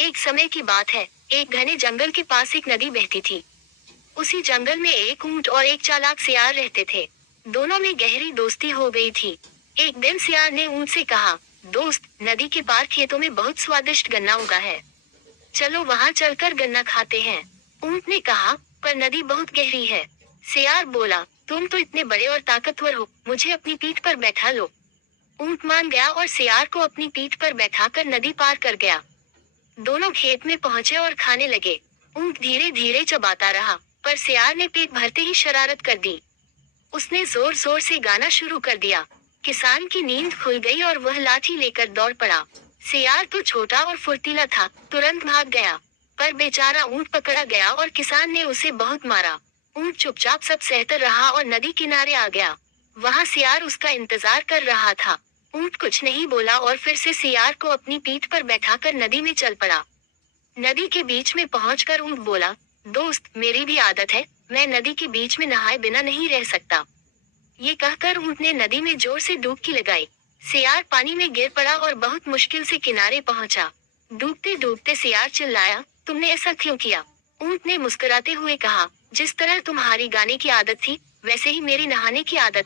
एक समय की बात है। एक घने जंगल के पास एक नदी बहती थी। उसी जंगल में एक ऊंट और एक चालाक सियार रहते थे। दोनों में गहरी दोस्ती हो गई थी। एक दिन सियार ने ऊंट से कहा, दोस्त, नदी के पार खेतों में बहुत स्वादिष्ट गन्ना उगा है। चलो वहां चलकर गन्ना खाते हैं। ऊंट ने कहा, पर नदी बहुत गहरी है। सियार बोला, तुम तो इतने बड़े और ताकतवर हो, मुझे अपनी पीठ पर बैठा लो। ऊंट मान गया और सियार को अपनी पीठ पर बैठाकर नदी पार कर गया। दोनों खेत में पहुंचे और खाने लगे। ऊंट धीरे धीरे चबाता रहा, पर सियार ने पेट भरते ही शरारत कर दी। उसने जोर जोर से गाना शुरू कर दिया। किसान की नींद खुल गई और वह लाठी लेकर दौड़ पड़ा। सियार तो छोटा और फुर्तीला था, तुरंत भाग गया। पर बेचारा ऊंट पकड़ा गया और किसान ने उसे बहुत मारा। ऊंट चुपचाप सब सहता रहा और नदी किनारे आ गया। वहां सियार उसका इंतजार कर रहा था। ऊंट कुछ नहीं बोला और फिर से सियार को अपनी पीठ पर बैठाकर नदी में चल पड़ा। नदी के बीच में पहुंचकर ऊंट बोला, दोस्त, मेरी भी आदत है, मैं नदी के बीच में नहाए बिना नहीं रह सकता। ये कहकर ऊंट ने नदी में जोर से डुबकी लगाई। सियार पानी में गिर पड़ा और बहुत मुश्किल से किनारे पहुंचा। डूबते डूबते सियार चिल्लाया, तुमने ऐसा क्यों किया? ऊंट ने मुस्कुराते हुए कहा, जिस तरह तुम्हारी गाने की आदत थी, वैसे ही मेरी नहाने की आदत